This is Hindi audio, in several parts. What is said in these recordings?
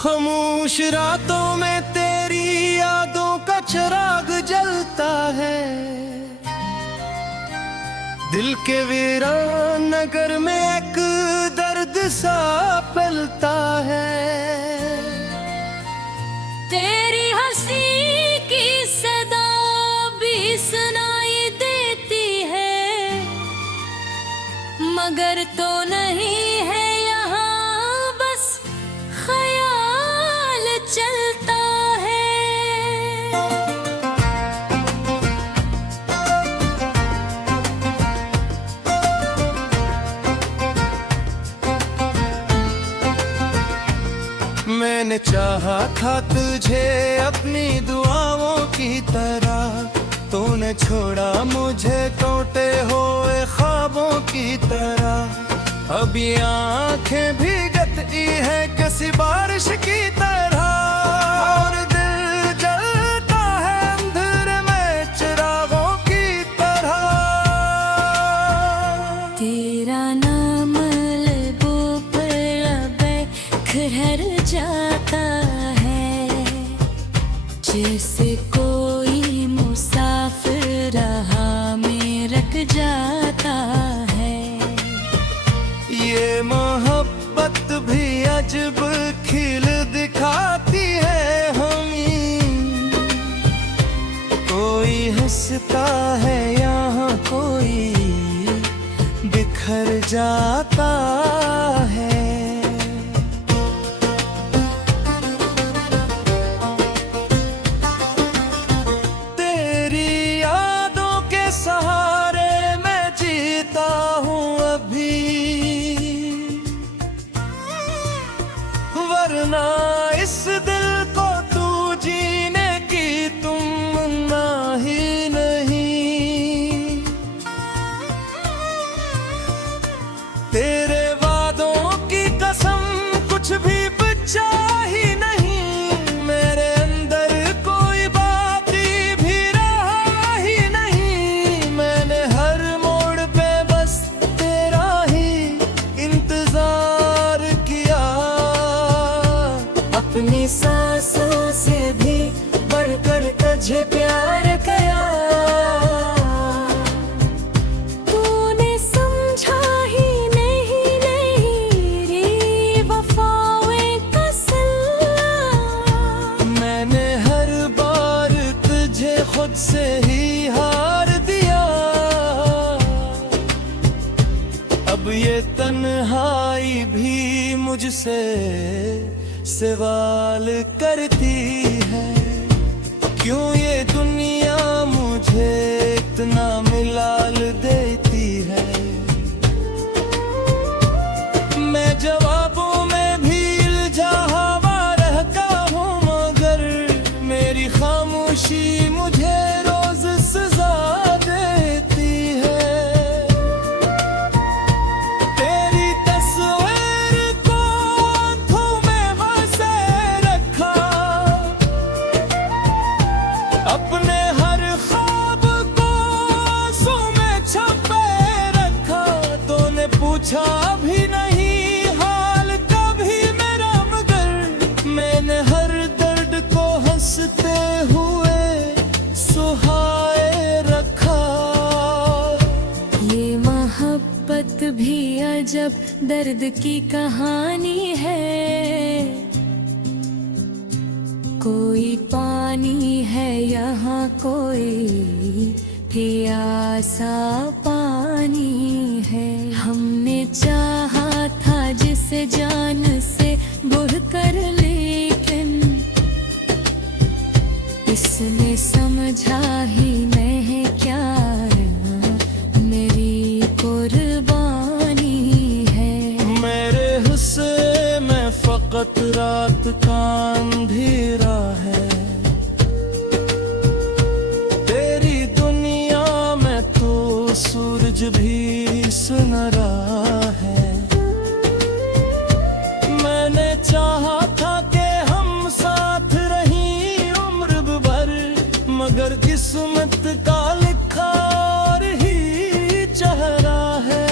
खामोश रातों में तेरी यादों का चिराग जलता है। दिल के वीरान नगर में एक दर्द सा पलता है। तेरी हंसी की सदा भी सुनाई देती है, मगर तो नहीं है यहाँ, बस ख्याल चलता है। मैंने चाहा था तुझे अपनी दुआओं की तरह, तूने छोड़ा मुझे टूटे हुए ख्वाबों की तरह। अब ये आंखें भीगती है किसी बारिश की तरह, और दिल जलता है अंधेरे में चिरागों की तरह। तेरा नाम लबों पर लबे खरहर जाता है, जैसे कोई मुसाफिर राह में रख जाता है। ये मोहब्बत भी अजब खिल दिखाती है हमें, कोई हंसता है यहाँ कोई बिखर जाता है। सहारे मैं जीता हूँ अभी, वरना इस दिल को तू जीने की तुमना ही नहीं। तेरे वादों की कसम कुछ भी बचा ही नहीं, मेरे अंदर कोई बाकी भी रहा ही नहीं। मैंने हर मोड़ पे बस तेरा ही इंतजार किया, अपनी सांसों से भी बढ़कर तुझे प्यार किया। तूने समझा ही नहीं मेरी वफाएं का सिला, मैंने हर बार तुझे खुद से ही हार दिया। अब ये तन्हाई भी मुझसे सवाल करती है, क्यों ये दुनिया मुझे इतना मिलाल देती है। मैं जवाबों में भी इल्झा हवा रहता हूँ, मगर मेरी खामोशी मुझे रोज सजा देती है। तेरी तस्वीर को आंखों में बसे रखा, अपने हर ख्वाब को आंसू में छुपे रखा। तूने पूछा भी नहीं हाल कभी मेरा, मगर मैंने हर दर्द को हंसते हुए सुहाए रखा। ये मोहब्बत भी अजब दर्द की कहानी है, कोई पानी है यहाँ कोई प्यासा पानी है। हमने चाहा था जिसे जान से बढ़कर, लेकिन इसने समझा ही नहीं क्या मेरी कुर्बानी है। मेरे हिस्से में फकत रात का अंधेरा है, तेरी दुनिया में तो सूरज भी सुनहरा है। मैंने चाहा था कि हम साथ रहीं उम्र भर, मगर किस्मत का लिखा और ही चेहरा है।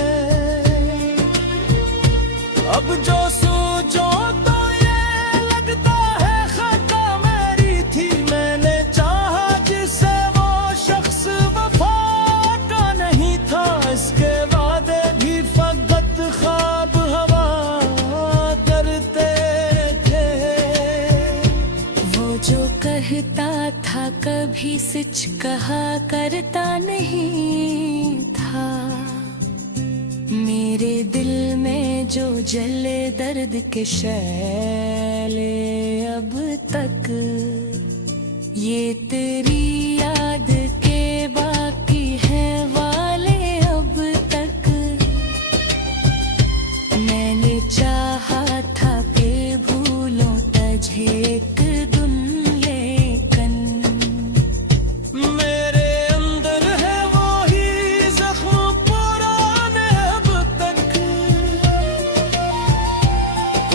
अब जो सूझो तो ये लगता था कभी सच कहा करता नहीं था। मेरे दिल में जो जले दर्द के शैले अब तक, ये तेरी याद के बाकी है वाले अब तक। मैंने चाहा था कि भूलों तुझे एक दिन, लेकिन मेरे अंदर है वो ही जख्म पुराने अब तक।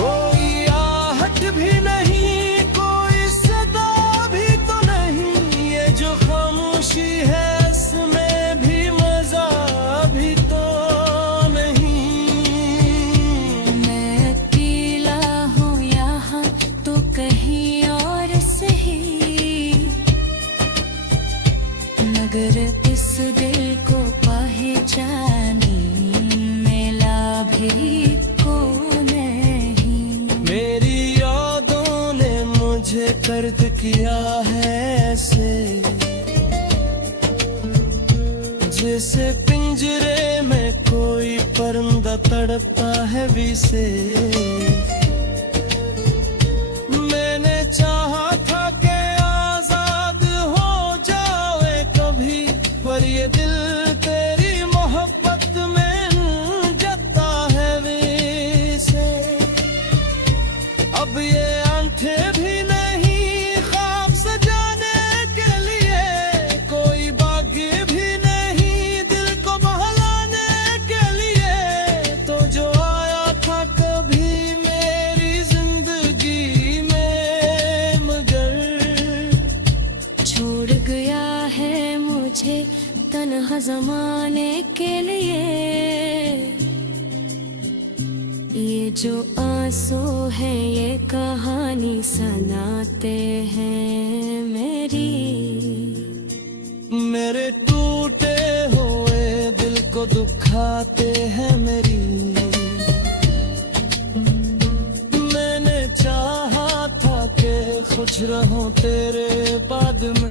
कोई आहट भी नहीं, कोई सदा भी तो नहीं। ये जो खामोशी है इसमें भी मजा भी तो नहीं। मैं अकेला हूँ यहाँ तो कहीं और सही, मगर इस दिल को पहचाने मिला भी को नहीं। मेरी यादों ने मुझे कर्द किया है ऐसे, जैसे पिंजरे में कोई परिंदा तड़पता है विसे। मैंने चाहा था कि आजाद हो जाए कभी, पर ये दिल तेरी मोहब्बत में जता है वैसे। अब ये आंखें भी नहीं ख्वाब सजाने के लिए, कोई बागी भी नहीं दिल को बहलाने के लिए। तो जो आया था कभी मेरी जिंदगी में, मगर छोड़ गया है मुझे तन्हा ज़माने के लिए। ये जो आंसू है ये कहानी सुनाते हैं मेरी। मेरे टूटे हुए दिल को दुखाते हैं मेरी। मैंने चाहा था कि खुश रहूं तेरे बाद में।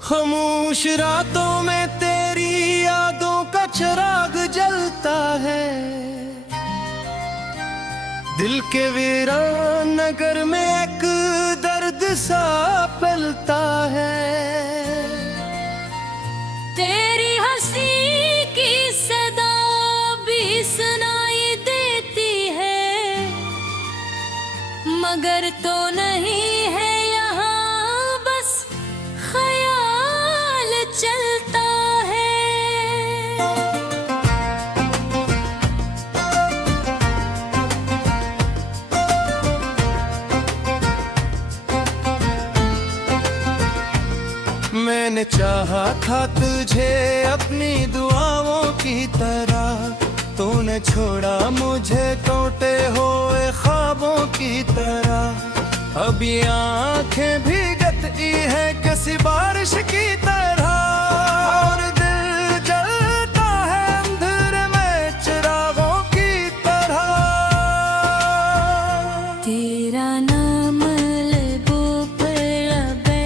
खामोश रातों में तेरी यादों का चिराग जलता है। दिल के वीरान नगर में एक दर्द सा पलता है। तेरी हंसी की सदा भी सुनाई देती है, मगर तो नहीं है यहाँ बस ख्याल चलता है। मैंने चाहा था तुझे अपनी दुआओं की तरह, तूने छोड़ा मुझे टूटे हुए ख्वाबों की तरह। अब ये आंखें भीगती है किसी बारिश की तरह, और दिल जलता है अंधेरे में चिरागों की तरह। तेरा नाम लबों पर लबे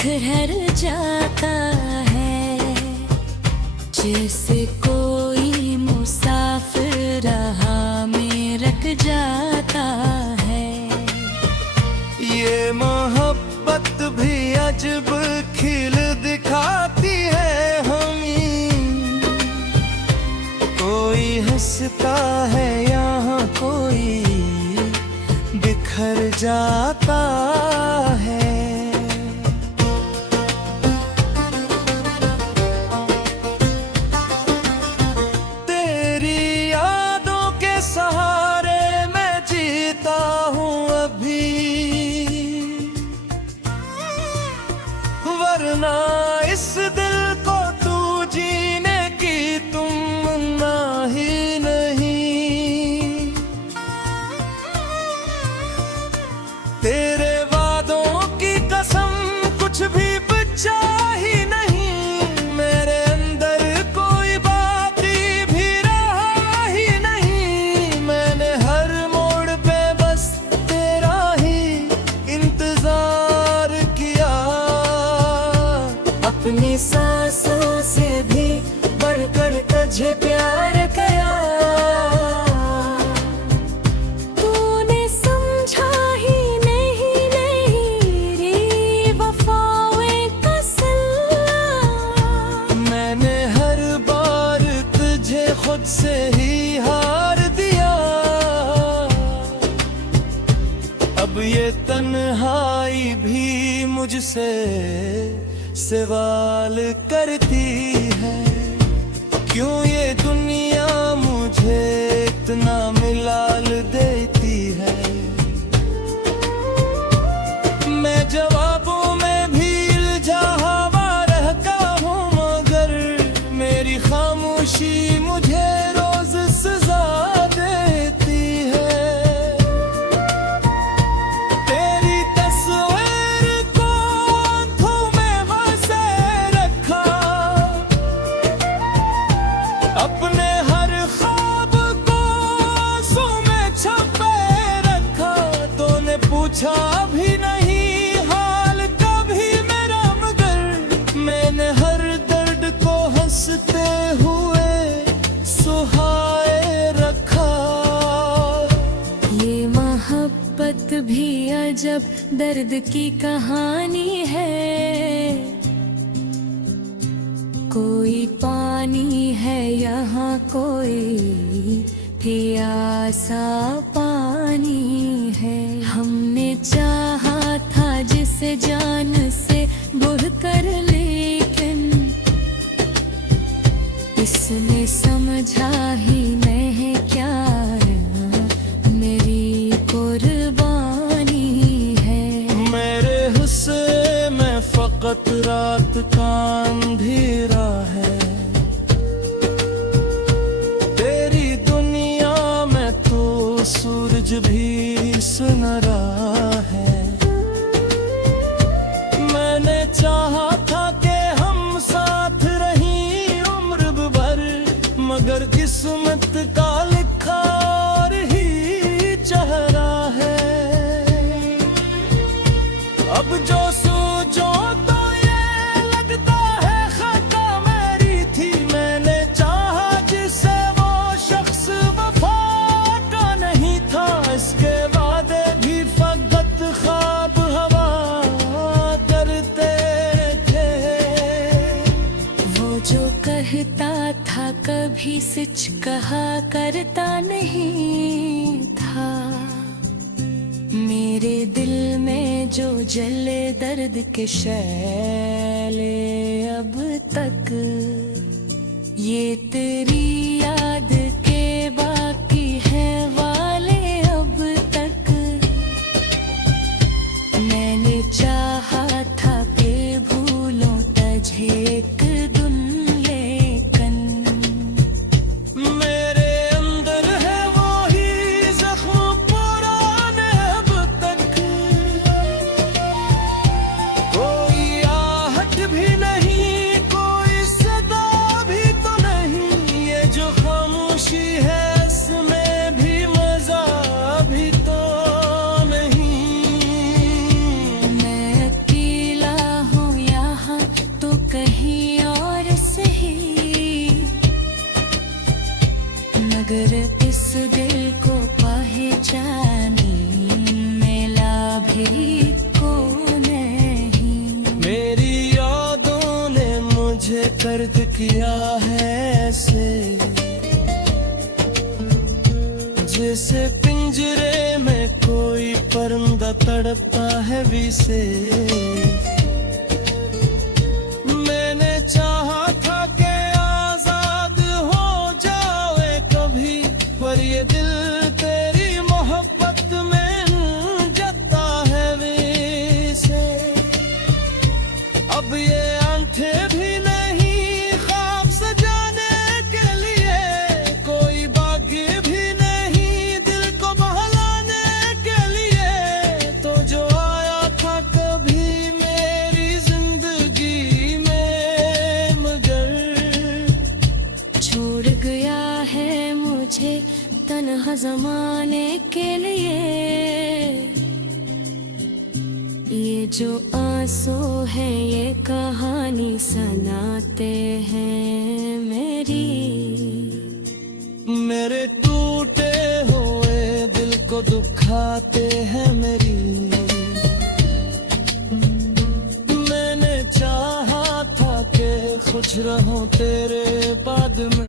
खरहर जाता है, जैसे कोई मुसाफिर राह में रख जाता है। ये मोहब्बत भी अजब खिल दिखाती है हमें। कोई हंसता है यहाँ कोई बिखर जाता है। तेरी यादों के सहारे मैं जीता हूँ अभी, वरना इस दिल को तू जीने की तुमना ही नहीं। तेरे मुझे प्यार किया। तूने समझा ही नहीं रे वफाएं का सल्ला। मैंने हर बार तुझे खुद से ही हार दिया। अब ये तन्हाई भी मुझसे सवाल करती है, क्यों ये दुनिया मुझे इतना मिलाल देती है। मैं जवाबों में भी उलझा हुआ रहता हूँ, मगर मेरी खामोशी मुझे रोज सजा देती है। तेरी तस्वीर को आँखों में बसे रखा, अपने हर ख्वाब को आंसू में छुपे रखा। तूने पूछा भी नहीं हाल कभी मेरा, मगर मैंने हर दर्द को हंसते हुए सुहाए रखा। ये मोहब्बत भी अजब दर्द की कहानी है। कोई पानी है यहाँ, कोई प्यासा पानी है। हमने चाहा था जिसे जान से बढ़कर, लेकिन इसने समझा ही नहीं क्या मेरी कुर्बानी है। मेरे हिस्से में फकत रात का अंधेरा है। तेरी दुनिया में तो सूरज भी सुनहरा है। मैंने चाहा था कि हम साथ रहीं उम्र भर, मगर किस्मत का लिखा और ही चेहरा है। अब जो सोचो तो ये लगता है खता मेरी थी। मैंने चाहा जिसे वो शख्स वफा का नहीं था। इसके वादे भी फकत ख्वाब हवा करते थे। वो जो कहता था कभी सच कहा करता नहीं था। मेरे दिल में जो जले दर्द के शैले अब तक, ये तेरी याद के बाकी है वाले अब तक। मैंने चाहा था कि भूलों तुझे एक दिन, लेकिन मेरे अंदर है वो ही जख्म पुराने अब तक। कोई आहट भी नहीं, कोई सदा भी तो नहीं। ये जो खामोशी है इसमें भी मजा भी तो नहीं। मैं अकेला हूँ यहाँ तो कहीं और सही, मगर इस दिल को पहचाने मिला भी को नहीं। मेरी यादों ने मुझे दर्द किया है ऐसे, जैसे पिंजरे में कोई परिंदा तड़पता है विसे। मैंने चाहा था कि आजाद हो जाए कभी, पर ये दिल तेरी मोहब्बत में जता है विसे। अब ये आंखें भी नहीं ख्वाब सजाने के लिए, कोई बागी भी नहीं दिल को बहलाने के लिए। तो जो आया था कभी मेरी जिंदगी में, मगर छोड़ गया है मुझे तन्हा ज़माने के लिए। ये जो आंसू है ये कहानी सुनाते हैं मेरी। दुखाते हैं मेरी। मैंने चाहा था कि खुश रहूं तेरे बाद में।